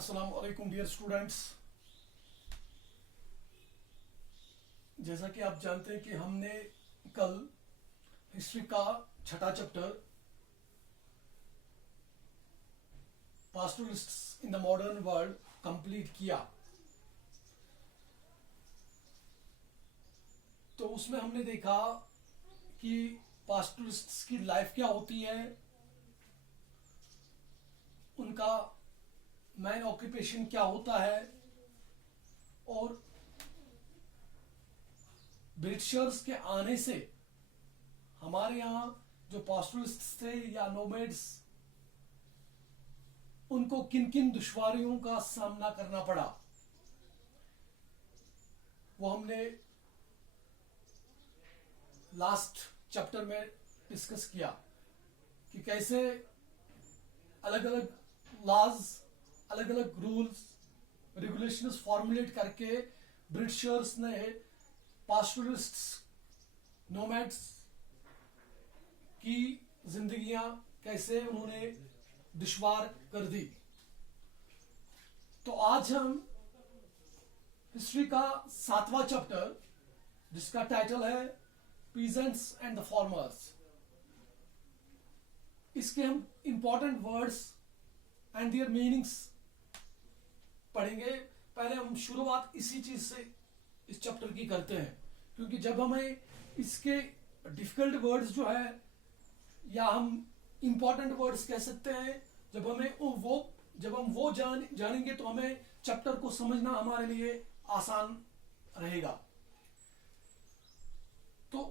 अस्सलाम वालेकुम dear students. जैसा कि आप जानते हैं कि हमने कल हिस्ट्री का छठा chapter pastoralists in the modern world complete किया। तो उसमें हमने देखा कि पास्टोरलिस्ट्स की लाइफ क्या होती है, उनका मेन ऑक्यूपेशन क्या होता है और ब्रिटिशर्स के आने से हमारे यहाँ जो पास्टोरलिस्ट्स थे या नोमैड्स, उनको किन किन दुश्वारियों का सामना करना पड़ा, वो हमने लास्ट चैप्टर में डिस्कस किया कि कैसे अलग अलग लॉज, अलग अलग रूल्स रेगुलेशंस फॉर्मुलेट करके ब्रिटिशर्स ने पास्टोरलिस्ट्स, नोमैड्स की जिंदगियां कैसे उन्होंने दुश्वार कर दी। तो आज हम हिस्ट्री का 7वां चैप्टर, जिसका टाइटल है पीजेंट्स एंड द फार्मर्स, इसके हम important words and there meanings पढ़ेंगे। पहले हम शुरुआत इसी चीज से इस चैप्टर की करते हैं, क्योंकि जब हमें इसके डिफिकल्ट वर्ड्स जो है, या हम इंपॉर्टेंट वर्ड्स कह सकते हैं, जब हम वो जानेंगे तो हमें चैप्टर को समझना हमारे लिए आसान रहेगा। तो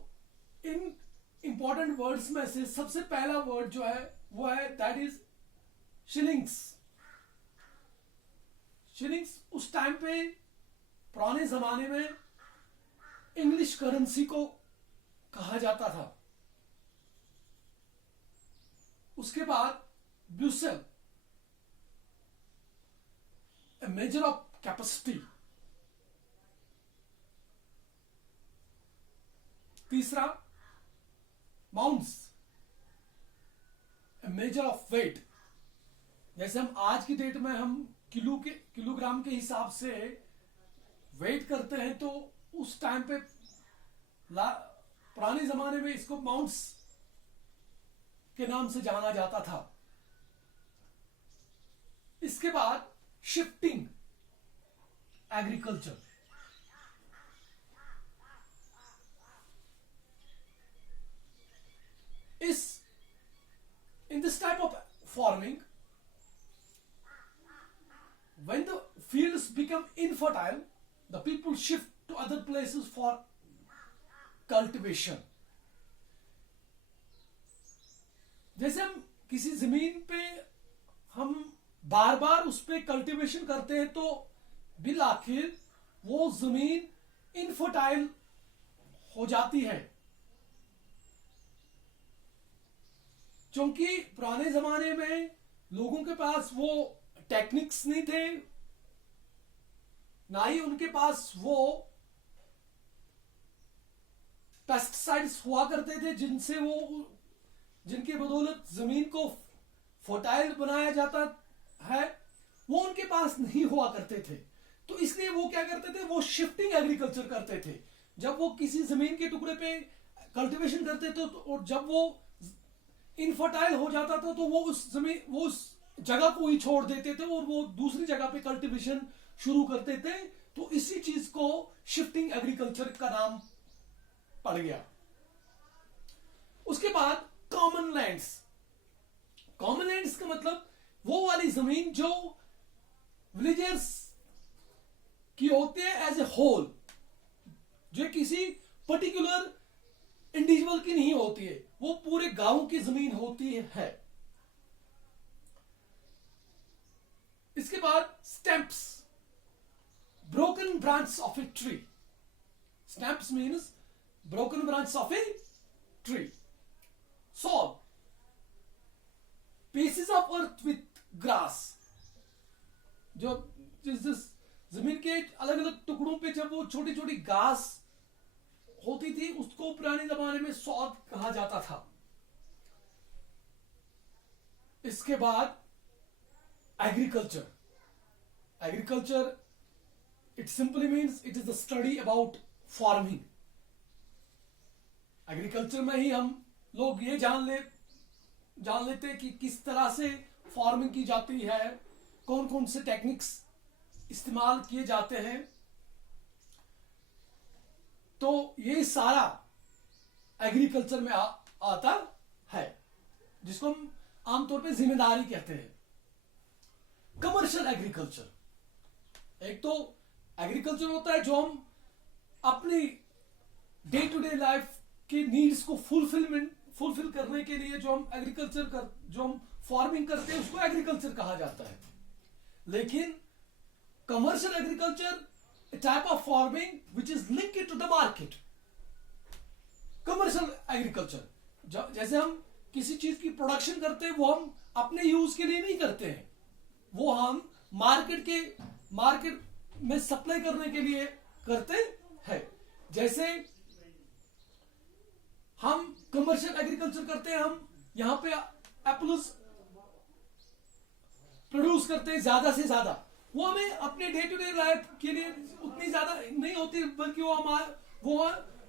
इन इंपॉर्टेंट वर्ड्स में से सबसे पहला वर्ड जो है वो है दैट इज शिलिंग्स। शिलिंग्स उस टाइम पे पुराने जमाने में इंग्लिश करेंसी को कहा जाता था। उसके बाद bushel, a measure of capacity. तीसरा maunds, a measure of weight. जैसे हम आज की डेट में हम किलोग्राम के हिसाब से वेट करते हैं, तो उस टाइम पे पुराने जमाने में इसको माउंट्स के नाम से जाना जाता था। इसके बाद shifting agriculture. In this type of farming, when the fields become infertile, the people shift to other places for cultivation. जैसे हम किसी जमीन पे हम बार बार उस पे कल्टीवेशन करते हैं, तो बिल आखिर वो जमीन इनफर्टाइल हो जाती है। क्योंकि पुराने जमाने में लोगों के पास वो टेक्निक्स नहीं थे, ना ही उनके पास वो पेस्टिसाइड्स हुआ करते थे जिनके बदौलत जमीन को फर्टाइल बनाया जाता है, वो उनके पास नहीं हुआ करते थे। तो इसलिए वो क्या करते थे, वो शिफ्टिंग एग्रीकल्चर करते थे। जब वो किसी जमीन के टुकड़े पे कल्टीवेशन करते थे और जब वो इनफर्टाइल हो जाता था, तो वो उस जगह को ही छोड़ देते थे और वो दूसरी जगह पे कल्टीवेशन शुरू करते थे। तो इसी चीज को शिफ्टिंग एग्रीकल्चर का नाम पड़ गया। उसके बाद कॉमन लैंड्स। कॉमन लैंड्स का मतलब वो वाली जमीन जो विलेजर्स की होती है एज ए होल, जो किसी पर्टिकुलर इंडिविजुअल की नहीं होती है, वो पूरे गांव की जमीन होती है। इसके बाद stumps, broken branch of a tree. Stumps means broken branch of a tree. Sod, pieces of earth with grass. जो जिस जमीन के अलग अलग टुकड़ों पे जब वो छोटी छोटी घास होती थी, उसको पुराने जमाने में सॉद कहा जाता था। इसके बाद agriculture, agriculture it simply means it is the study about farming. Agriculture में ही हम लोग ये जान लेते हैं कि किस तरह से फार्मिंग की जाती है, कौन कौन से टेक्निक्स इस्तेमाल किए जाते हैं। तो ये सारा एग्रीकल्चर में आता है, जिसको हम आमतौर पे जिम्मेदारी कहते हैं। कमर्शियल एग्रीकल्चर, एक तो एग्रीकल्चर होता है जो हम अपनी डे टू डे लाइफ की नीड्स को फुलफिल करने के लिए जो हम फार्मिंग करते हैं उसको एग्रीकल्चर कहा जाता है। लेकिन commercial agriculture type of farming which is linked to the market. Commercial agriculture जैसे हम किसी चीज की प्रोडक्शन करते हैं वो हम अपने यूज के लिए नहीं करते हैं, वो हम मार्केट में सप्लाई करने के लिए करते हैं। जैसे हम कमर्शियल एग्रीकल्चर करते हैं, हम यहां पे एप्पल्स प्रोड्यूस करते हैं ज्यादा से ज्यादा, वो हमें अपने डे टू डे लाइफ के लिए उतनी ज्यादा नहीं होती, बल्कि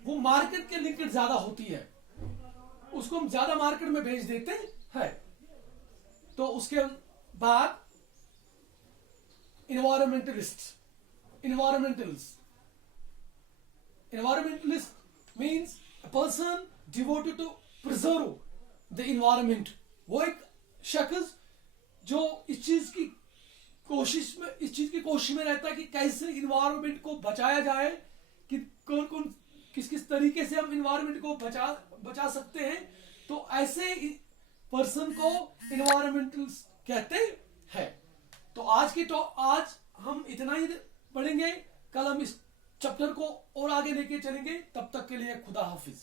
वो मार्केट के लिंकेज ज्यादा होती है, उसको हम ज्यादा मार्केट में भेज देते हैं। तो उसके बाद environmentalist means a person devoted to preserve the environment. वो एक शख्स जो इस चीज की कोशिश में रहता है कि कैसे इन्वायरमेंट को बचाया जाए, कि कौन किस तरीके से हम इन्वायरमेंट को बचा सकते हैं। तो ऐसे पर्सन को इन्वायरमेंटलिस्ट कहते हैं। तो आज हम इतना ही पढ़ेंगे, कल हम इस चैप्टर को और आगे लेके चलेंगे। तब तक के लिए खुदा हाफिज।